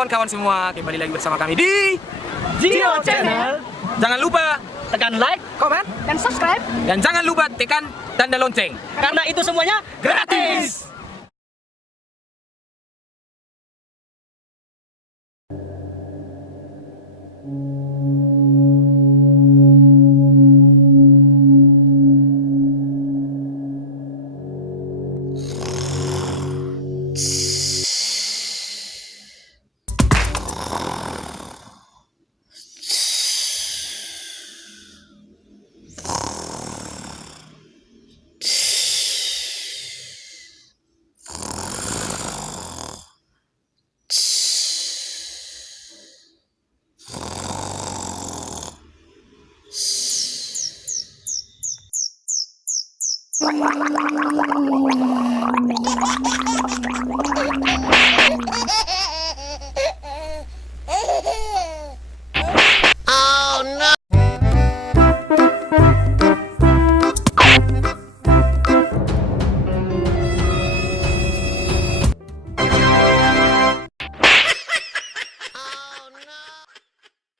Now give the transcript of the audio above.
kawan-kawan semua, kembali lagi bersama kami di Gio Channel. Jangan lupa Tekan like, komen dan subscribe. dan jangan lupa tekan tanda lonceng. karena itu semuanya Gratis.